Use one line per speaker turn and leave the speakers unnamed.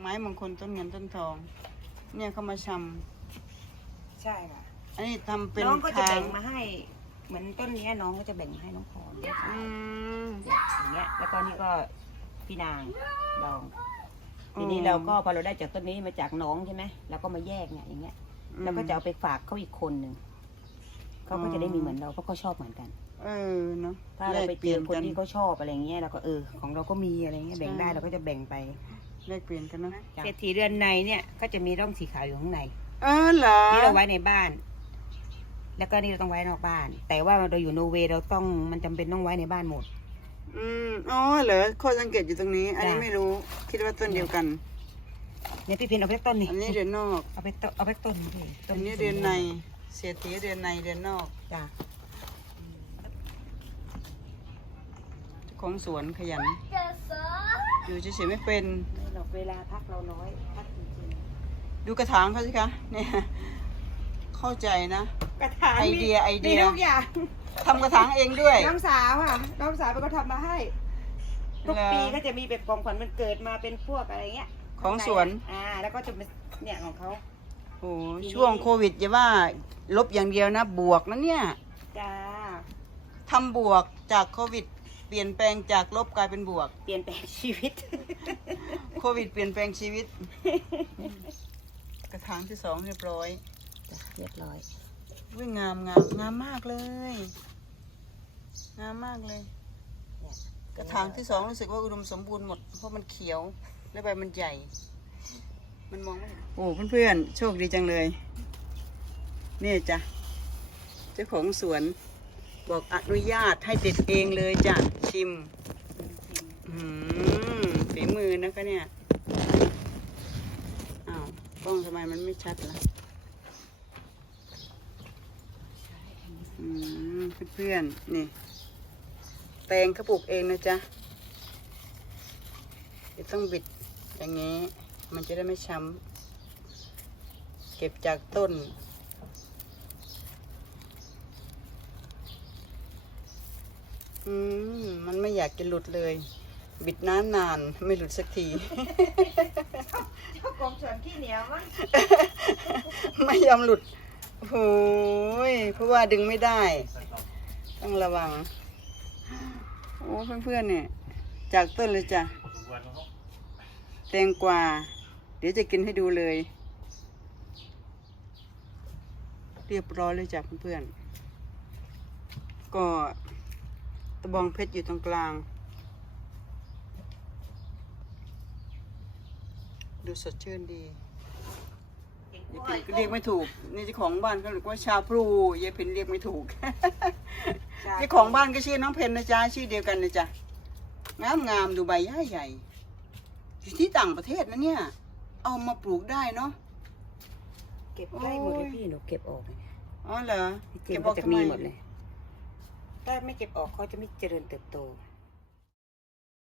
ไม้มงคลต้นเงินต้นทอง เนี่ยเขามาช
ใช่ค่ะำ
อันนี้ทำเป็น
น้องก็จะ
ทาง
แบ่งมาให้ เหมือนต้นเนี้ยน้องก็จะแบ่งมาให้น้องพรเนี่ย
อืม
อย่างเงี้ย แล้วก็นี่ก็พี่นางดอง
อ๋อ
ทีนี้เราก็พอเราได้จากต้นนี้มาจากน้องใช่ไหมเราก็มาแยกเนี่ยอย่างเงี้ย แล้วก็จะเอาไปฝากเขาอีกคนหนึ่งเขาก็จะได้มีเหมือนเราเพราะเขาชอบเหมือนกัน
เออเนาะ
ถ้าเราไป
แลก
เจอคน
ลี่ย
ที่เขาชอบอะไรเงี้ยเราก็เออของเราก็มีอะไรเงี้ยแบ่งได้
ใช่
เราก็จะแบ่งไป
แลกเปลี่ยนกันเนาะ
เศรษฐีเรือนในเนี่ยก็จะมีร่องสีขาวอยู่ข้างใน
เออเหรอ
นี่เราไว้ในบ้าน แล้วก็นี่เราต้องไว้นอกบ้าน แต่ว่าเราอยู่โนเวย์เราต้องมันจำเป็นต้องไว้ในบ้านหมด
อืมอ๋อเหรอข้อสังเกตอยู่ตรงนี้ อันนี้
จ้ะ
ไม่รู้คิดว่าต้นเดียวกัน
เนี่ยพี่พินเอาไปต้นนี่
อันนี้เดือนนอก
เอาไปต้นเอาไปต้นนี่พี่ต้
อันนี้เดือนในเศรษฐีเดือนในเดือนนอก
จ้ะ
เจ้าของสวนขยันอยู่เฉยๆไม่เป็น
ไม่หรอกเวลาพักเราน้อยพักจริง
ดูกระถางเขาสิคะเนี่ยเข้าใจนะ
ๆกระถาง
ไอเดียไอเดีย
มีทุกอย่าง
ทำกระถางเองด้วย
น้องสาวค่ะ น้องสาวเป็นคนทำมาให้ ทุก
เหรอ
ปีก็จะมีแบบของขวัญมันเกิดมาเป็นพวกอะไรเงี้ย
ของสวน
อ่า แล้วก็จะเป็นเนี่ยของเขา
โอ้
ทีนี้
ช่วงโควิดอย่าว่าลบอย่างเดียวนะ บวกนะเนี่ย
จ้า
ทำบวกจากโควิด เปลี่ยนแปลงจากลบกลายเป็นบวก
เปลี่ยนแปลงชีวิต
โควิดเปลี่ยนแปลงชีวิต กระถางที่สองเรียบร้อย
จ้ะเรียบร้อย
วิ่งงามงามงามมากเลย งามมากเลย
เนี่ย
กระถางที่สองรู้สึกว่าอุดมสมบูรณ์หมด เพราะมันเขียว และใบมันใหญ่ มันมองไม่เห็นโอ้เพื่อนๆโชคดีจังเลย นี่จ้ะเจ้าของสวน บอกอนุญาตให้เด็ดเองเลยจ้ะชิมอืมฝีมือนะคะเนี่ยอ้าวกล้องทำไมมันไม่ชัดล่ะอืมเพื่อนๆนี่ แตงเขาปลูกเองนะจ๊ะจะต้องบิดอย่างนี้ มันจะได้ไม่ช้ำเก็บจากต้น อืมมันไม่อยากจะหลุดเลย บิดนานนานๆไม่หลุดสักที
เจ้าของสวนขี้เหนียวมั้ง
ไม่ยอมหลุดโอ้ยเพราะว่าดึงไม่ได้ ต้องระวัง โอ้เพื่อนๆเนี่ย จากต้นเลยจ้ะแตงกวาเดี๋ยวจะกินให้ดูเลย เรียบร้อยเลยจ้ะเพื่อนๆก็ ตะบองเพชรอยู่ตรงกลาง ดูสดชื่นดียายผินก็เรียกไม่ถูก นี่เจ้าของบ้านเขาเรียกว่าชาพลูยายผินเรียกไม่ถูกเจ้าของบ้านก็ชื่อน้องเพนนะจ๊ะชื่อเดียวกันนะจ๊ะงามงามๆดูใบใหญ่ใหญ่ๆอยู่ที่ต่างประเทศนะเนี่ย เอามาปลูกได้เนาะ
เก็บได้หมดเลยพี่หนูเก็บออกเลย
อ๋อเหรอ
จริงๆ
อ
ก็
อก
จะ
ทำไมี
หมดเลย ถ้าไม่เก็บออกเขาจะไม่เจริญเติบโต